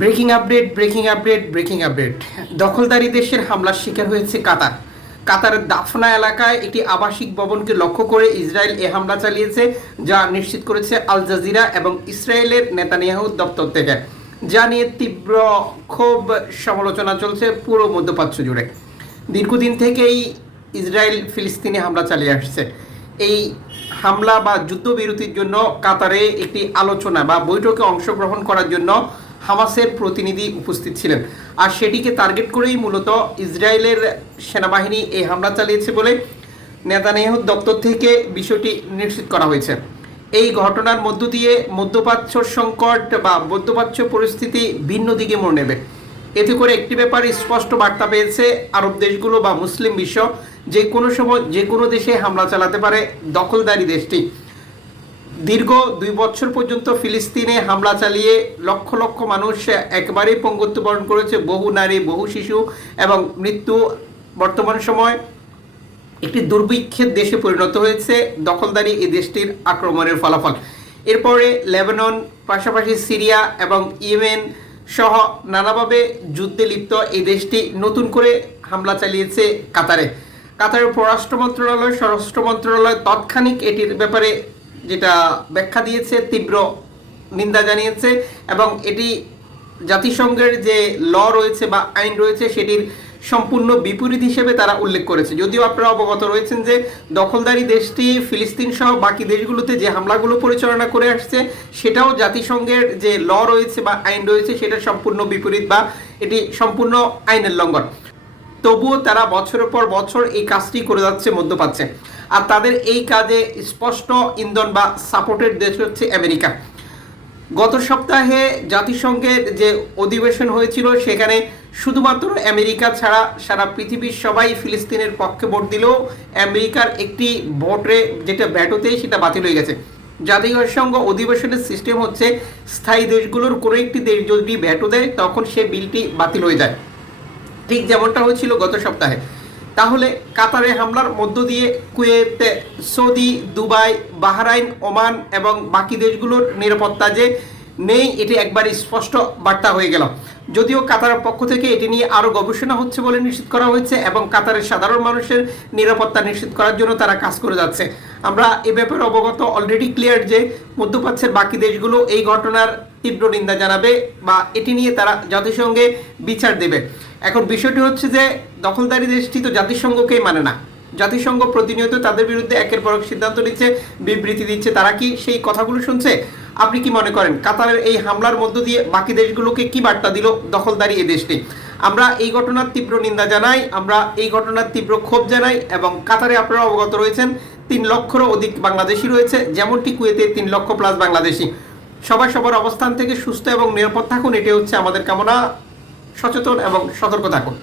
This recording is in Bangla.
Breaking update breaking update breaking update দখলদারি দেশের হামলার শিকার হয়েছে কাতার। কাতারের দাফনা এলাকায় একটি আবাসিক ভবনকে লক্ষ্য করে ইসরায়েল এ হামলা চালিয়েছে, যা নিশ্চিত করেছে আল জাজিরা এবং ইসরায়েলের নেতানিয়াহু দপ্তর থেকে, যা নিয়ে তীব্র ক্ষোভ সমালোচনা চলছে পুরো মধ্যপ্রাচ্য জুড়ে। দীর্ঘদিন থেকেই ইসরায়েল ফিলিস্তিনে হামলা চালিয়ে আসছে। এই হামলা বা যুদ্ধবিরতির জন্য কাতারে একটি আলোচনা বা বৈঠকে অংশগ্রহণ করার জন্য হামাসের প্রতিনিধি উপস্থিত ছিলেন। আর সেটিকে টার্গেট করেই মূলত ইসরায়েলের সেনাবাহিনী এই হামলা চালিয়েছে বলে নেতানিয়াহু দপ্তর থেকে বিষয়টি নিশ্চিত করা হয়েছে। এই ঘটনার মধ্য দিয়ে মধ্যপ্রাচ্য সংকট বা মধ্যপ্রাচ্য পরিস্থিতি ভিন্ন দিকে মোড় নেবে। এতে করে একটি ব্যাপারে স্পষ্ট বার্তা পেয়েছে আরব দেশগুলো বা মুসলিম বিশ্ব। যে কোনো সময় যে কোনো দেশে হামলা চালাতে পারে দখলদারি দেশটি। দীর্ঘ দুই বছর পর্যন্ত ফিলিস্তিনে হামলা চালিয়ে লক্ষ লক্ষ মানুষ একবারেই পঙ্গুত্ব বরণ করেছে। বহু নারী, বহু শিশু এবং মৃত্যু বর্তমান সময় একটি দুর্ভিক্ষের দেশে পরিণত হয়েছে। দখলদারি এই দেশটির আক্রমণের ফলাফল। এরপরে লেবানন, পাশাপাশি সিরিয়া এবং ইয়েমেন সহ নানাভাবে যুদ্ধে লিপ্ত এই দেশটি নতুন করে হামলা চালিয়েছে কাতারে। কাতারের পররাষ্ট্র মন্ত্রণালয়, স্বরাষ্ট্র মন্ত্রণালয় তৎক্ষণিক এটির ব্যাপারে যেটা ব্যাখ্যা দিয়েছে, তীব্র নিন্দা জানিয়েছে এবং এটি জাতিসংঘের যে ল রয়েছে বা আইন রয়েছে, সেটির সম্পূর্ণ বিপরীত হিসেবে তারা উল্লেখ করেছে। যদিও আপনারা অবগত রয়েছেন যে দখলদারি দেশটি ফিলিস্তিন সহ বাকি দেশগুলোতে যে হামলাগুলো পরিচালনা করে আসছে, সেটাও জাতিসংঘের যে ল রয়েছে বা আইন রয়েছে, সেটার সম্পূর্ণ বিপরীত বা এটি সম্পূর্ণ আইনের লঙ্ঘন। তবুও তারা বছরের পর বছর এই কাজটি করে যাচ্ছে মধ্যপ্রাচ্যে আর তাদের এই কাজে স্পষ্ট ইন্ধন বা সাপোর্টের দেশ হচ্ছে আমেরিকা। গত সপ্তাহে জাতিসংঘের যে অধিবেশন হয়েছিল, সেখানে শুধুমাত্র আমেরিকা ছাড়া সারা পৃথিবীর সবাই ফিলিস্তিনের পক্ষে ভোট দিলেও আমেরিকার একটি ভোটে যেটা ব্যাটোতে সেটা বাতিল হয়ে গেছে। জাতিসংঘ অধিবেশনের সিস্টেম হচ্ছে, স্থায়ী দেশগুলোর কোনো একটি দেশ যদি ব্যাটো দেয়, তখন সে বিলটি বাতিল হয়ে যায়। ঠিক যেমনটা হয়েছিল গত সপ্তাহে। তাহলে কাতারে হামলার মধ্য দিয়ে Kuwait, Saudi, Dubai, Bahrain, Oman এবং বাকি দেশগুলোর নিরাপত্তা যে নেই, এটি একবার স্পষ্ট বার্তা হয়ে গেল। যদিও কাতারের পক্ষ থেকে এটি নিয়ে আরও গবেষণা হচ্ছে বলে নিশ্চিত করা হয়েছে এবং কাতারের সাধারণ মানুষের নিরাপত্তা নিশ্চিত করার জন্য তারা কাজ করে যাচ্ছে। আমরা এ ব্যাপারে অবগত অলরেডি ক্লিয়ার যে মধ্যপ্রাচ্যের বাকি দেশগুলো এই ঘটনার তীব্র নিন্দা জানাবে বা এটি নিয়ে তারা জাতিসংঘে বিচার দেবে। এখন বিষয়টি হচ্ছে যে দখলদারি দেশটি তো জাতিসংঘকেই মানে না। জাতিসংঘ প্রতিনিয়ত তাদের বিরুদ্ধে একের পর এক সিদ্ধান্ত নিচ্ছে, বিবৃতি দিচ্ছে। তারা কি সেই কথাগুলো শুনছে? আপনি কি মনে করেন, কাতারের এই হামলার মধ্য দিয়ে বাকি দেশগুলোকে কি বার্তা দিল দখলদারি এ দেশটি? আমরা এই ঘটনার তীব্র নিন্দা জানাই, আমরা এই ঘটনার তীব্র ক্ষোভ জানাই এবং কাতারে আপনারা অবগত রয়েছেন, তিন লক্ষেরও অধিক বাংলাদেশি রয়েছে, যেমনটি কুয়েতে তিন লক্ষ প্লাস বাংলাদেশি। সবাই সবার অবস্থান থেকে সুস্থ এবং নিরাপদ থাকুন এটি হচ্ছে আমাদের কামনা। সচেতন এবং সতর্ক থাকুন।